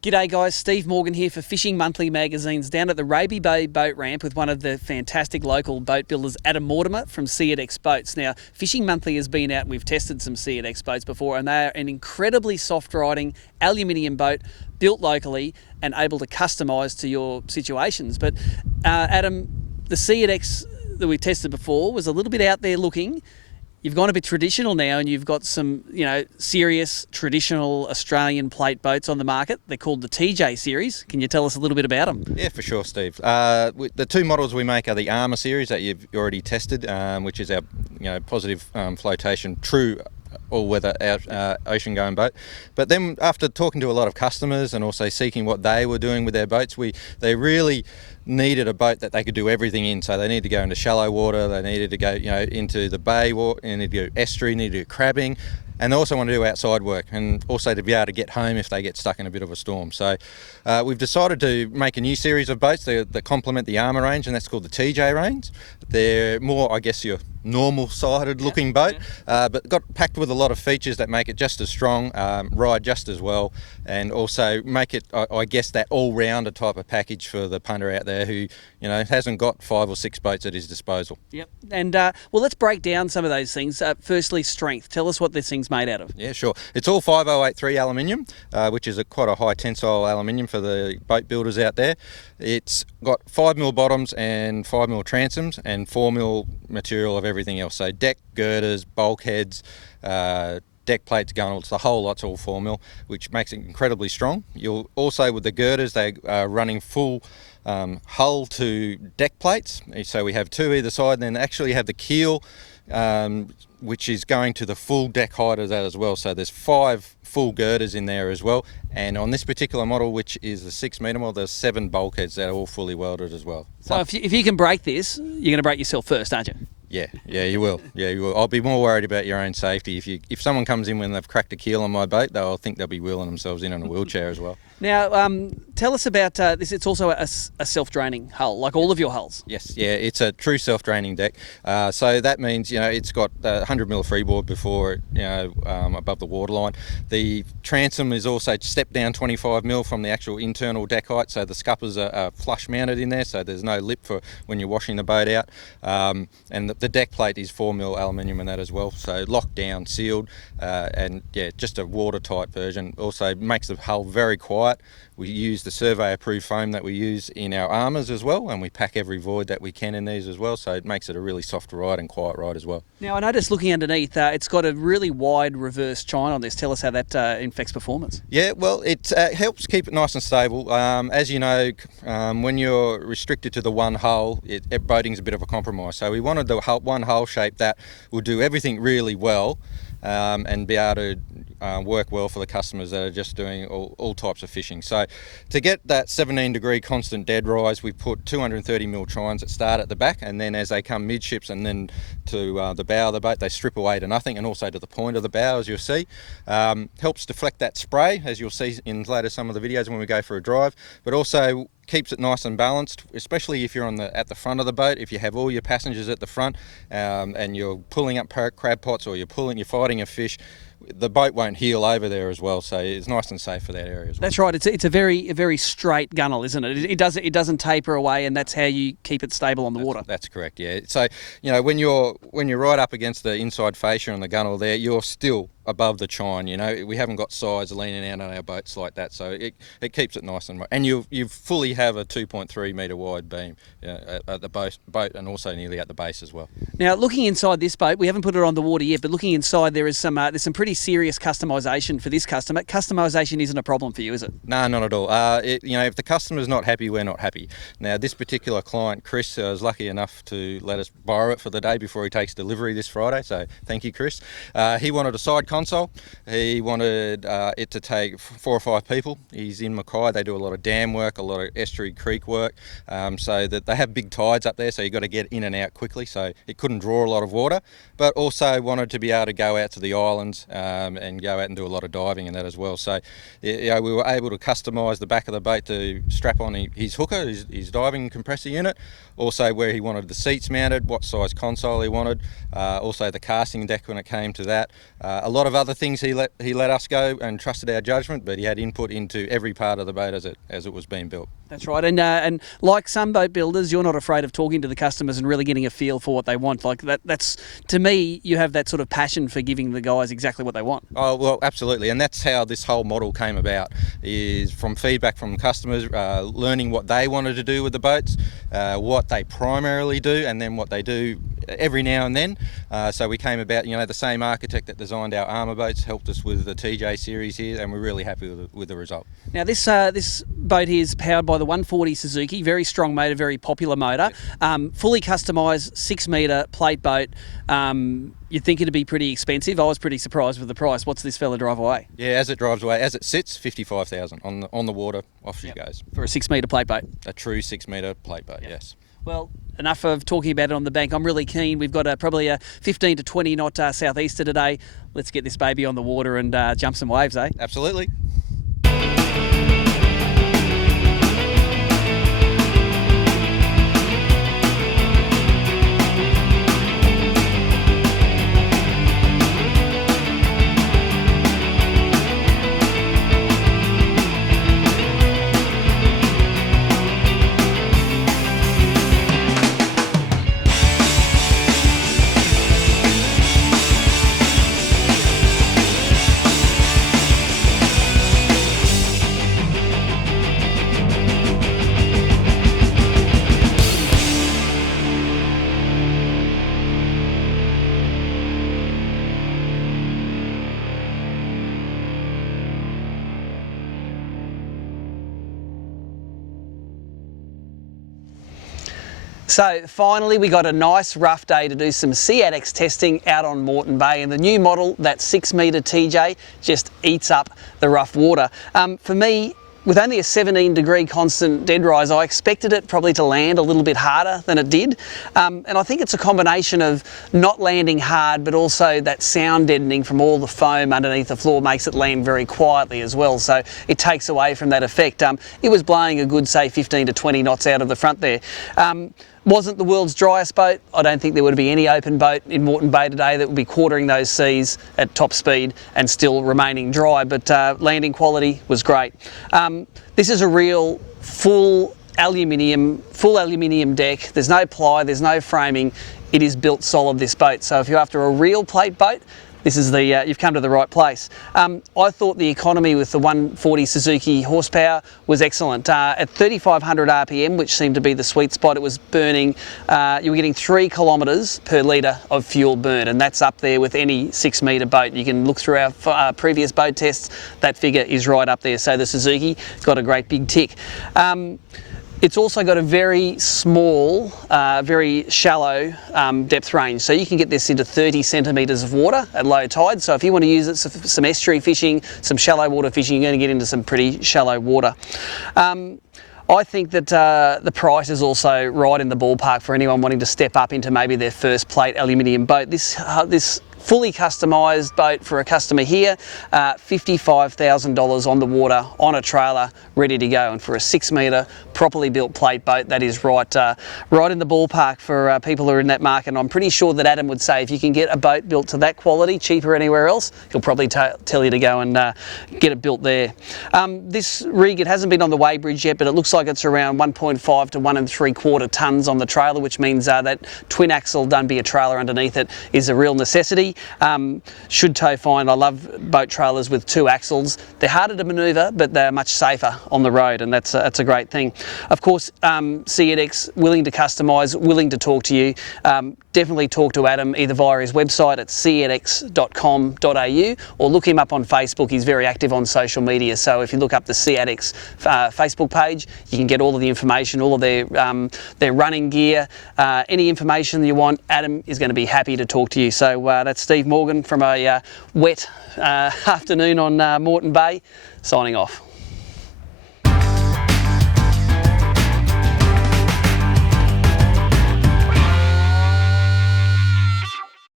G'day guys, Steve Morgan here for Fishing Monthly Magazines down at the Raby Bay boat ramp with one of the fantastic local boat builders, Adam Mortimer from Sea Adex boats. Now, Fishing Monthly has been out and we've tested some Sea Adex boats before, and they are an incredibly soft riding aluminium boat built locally and able to customise to your situations. But Adam, the Sea Adex that we tested before was a little bit out there looking. You've gone a bit traditional now and you've got some, serious traditional Australian plate boats on the market. They're called the Tjae series. Can you tell us a little bit about them? Yeah, for sure, Steve. The two models we make are the Armour series that you've already tested, which is our positive flotation, true all-weather ocean-going boat. But then after talking to a lot of customers and also seeking what they were doing with their boats, they really needed a boat that they could do everything in. So they needed to go into shallow water, they needed to go into the bay water, and needed to do estuary, needed to do crabbing, and they also want to do outside work and also to be able to get home if they get stuck in a bit of a storm. So we've decided to make a new series of boats that complement the Armour range, and that's called the Tjae range. They're more, I guess, your normal-sided looking boat, but got packed with a lot of features that make it just as strong, ride just as well, and also make it, I guess, that all-rounder type of package for the punter out there who, hasn't got 5 or 6 boats at his disposal. Yep. And, let's break down some of those things. Firstly, strength. Tell us what this thing's made out of. Yeah, sure. It's all 5083 aluminium, which is quite a high tensile aluminium for the boat builders out there. It's got 5mm bottoms and 5mm transoms and 4mm material of everything else. So deck girders, bulkheads, deck plates, gunnels, the whole lot's all 4mm, which makes it incredibly strong. You'll also, with the girders, they are running full hull to deck plates. So we have 2 either side, and then actually have the keel, which is going to the full deck height of that as well. So there's 5 full girders in there as well. And on this particular model, which is the 6-metre model, there's 7 bulkheads that are all fully welded as well. So if you can break this, you're going to break yourself first, aren't you? Yeah, you will. Yeah, you will. I'll be more worried about your own safety. If someone comes in when they've cracked a keel on my boat, they'll think they'll be wheeling themselves in on a wheelchair as well. Now, tell us about this. It's also a self-draining hull, like all of your hulls. Yes, yeah, it's a true self-draining deck. So that means, it's got 100mm freeboard before it, above the waterline. The transom is also stepped down 25mm from the actual internal deck height, so the scuppers are flush mounted in there, so there's no lip for when you're washing the boat out. And the deck plate is 4mm aluminium in that as well, so locked down, sealed, and yeah, just a watertight version. Also makes the hull very quiet. We use the survey-approved foam that we use in our Armours as well, and we pack every void that we can in these as well, so it makes it a really soft ride and quiet ride as well. Now, I noticed looking underneath, it's got a really wide reverse chine on this. Tell us how that affects performance. Yeah, well, it helps keep it nice and stable. As you know, when you're restricted to the one hull, boating's a bit of a compromise. So we wanted the one hull shape that will do everything really well, and be able to work well for the customers that are just doing all types of fishing. So to get that 17-degree constant dead rise, we put 230mm chines that start at the back, and then as they come midships and then to the bow of the boat, they strip away to nothing, and also to the point of the bow, as you'll see. Helps deflect that spray, as you'll see in later some of the videos when we go for a drive, but also keeps it nice and balanced, especially if you're at the front of the boat. If you have all your passengers at the front, and you're pulling up crab pots, or you're fighting a fish, the boat won't heel over there as well, so it's nice and safe for that area as well. That's right. It's a very straight gunnel, isn't it? It doesn't taper away, and that's how you keep it stable on the water. That's correct. Yeah. So when you're right up against the inside fascia on the gunnel there, you're still above the chine. We haven't got sides leaning out on our boats like that, so it keeps it nice and you fully have a 2.3 metre wide beam at the boat and also nearly at the base as well. Now, looking inside this boat, we haven't put it on the water yet, but looking inside, there's some pretty serious customisation for this customer. Customisation isn't a problem for you, is it? No, not at all. If the customer's not happy, we're not happy. Now, this particular client, Chris, was lucky enough to let us borrow it for the day before he takes delivery this Friday, so thank you, Chris. He wanted a side console. He wanted it to take 4 or 5 people. He's in Mackay. They do a lot of dam work, a lot of estuary creek work, so that they have big tides up there, so you've got to get in and out quickly, so it couldn't draw a lot of water, but also wanted to be able to go out to the islands and go out and do a lot of diving and that as well. So we were able to customise the back of the boat to strap on his hooker, his diving compressor unit, also where he wanted the seats mounted, what size console he wanted, also the casting deck when it came to that. A lot of other things he let us go and trusted our judgment, but he had input into every part of the boat as it was being built. That's right, and like some boat builders, you're not afraid of talking to the customers and really getting a feel for what they want. Like that's to me, you have that sort of passion for giving the guys exactly what they want. Oh well, absolutely, and that's how this whole model came about. Is from feedback from customers, learning what they wanted to do with the boats, what they primarily do, and then what they do every now and then. So we came about, the same architect that designed our armour boats helped us with the TJ series here, and we're really happy with the result. Now this boat here is powered by the 140 Suzuki, very strong motor, very popular motor, fully customised 6 metre plate boat. You'd think it'd be pretty expensive. I was pretty surprised with the price. What's this fella drive away? Yeah, as it drives away, as it sits, $55,000 on the water. Off she goes for a 6 metre plate boat. A true 6 metre plate boat. Yep. Yes. Well, enough of talking about it on the bank. I'm really keen. We've got probably a 15 to 20 knot southeaster today. Let's get this baby on the water and jump some waves, eh? Absolutely. So finally we got a nice rough day to do some Sea Adex testing out on Moreton Bay, and the new model, that 6 metre TJ, just eats up the rough water. For me, with only a 17 degree constant dead rise, I expected it probably to land a little bit harder than it did. And I think it's a combination of not landing hard, but also that sound deadening from all the foam underneath the floor makes it land very quietly as well. So it takes away from that effect. It was blowing a good, say, 15 to 20 knots out of the front there. Wasn't the world's driest boat. I don't think there would be any open boat in Moreton Bay today that would be quartering those seas at top speed and still remaining dry, but landing quality was great. This is a real full aluminium deck. There's no ply, there's no framing. It is built solid, this boat. So if you're after a real plate boat, this is you've come to the right place. I thought the economy with the 140 Suzuki horsepower was excellent. At 3,500 RPM, which seemed to be the sweet spot, it was burning, you were getting 3 kilometres per litre of fuel burn, and that's up there with any 6 metre boat. You can look through our previous boat tests, that figure is right up there. So the Suzuki got a great big tick. It's also got a very small, very shallow depth range. So you can get this into 30 centimetres of water at low tide. So if you want to use it for some estuary fishing, some shallow water fishing, you're going to get into some pretty shallow water. I think that the price is also right in the ballpark for anyone wanting to step up into maybe their first plate aluminium boat. This fully customised boat for a customer here, $55,000 on the water, on a trailer, ready to go. And for a 6 metre, properly built plate boat, that is right in the ballpark for people who are in that market. And I'm pretty sure that Adam would say if you can get a boat built to that quality, cheaper anywhere else, he'll probably tell you to go and get it built there. This rig, it hasn't been on the weighbridge yet, but it looks like it's around 1.5 to 1 3/4 tonnes on the trailer, which means that twin axle Dunbier trailer underneath it is a real necessity. Should tow fine. I love boat trailers with 2 axles. They're harder to manoeuvre, but they're much safer on the road, and that's a great thing. Of course, Sea Adex, willing to customise, willing to talk to you. Definitely talk to Adam either via his website at seaadex.com.au or look him up on Facebook. He's very active on social media, so if you look up the Sea Adex Facebook page, you can get all of the information, all of their running gear, any information that you want. Adam is going to be happy to talk to you. So that's Steve Morgan from a wet afternoon on Moreton Bay, signing off.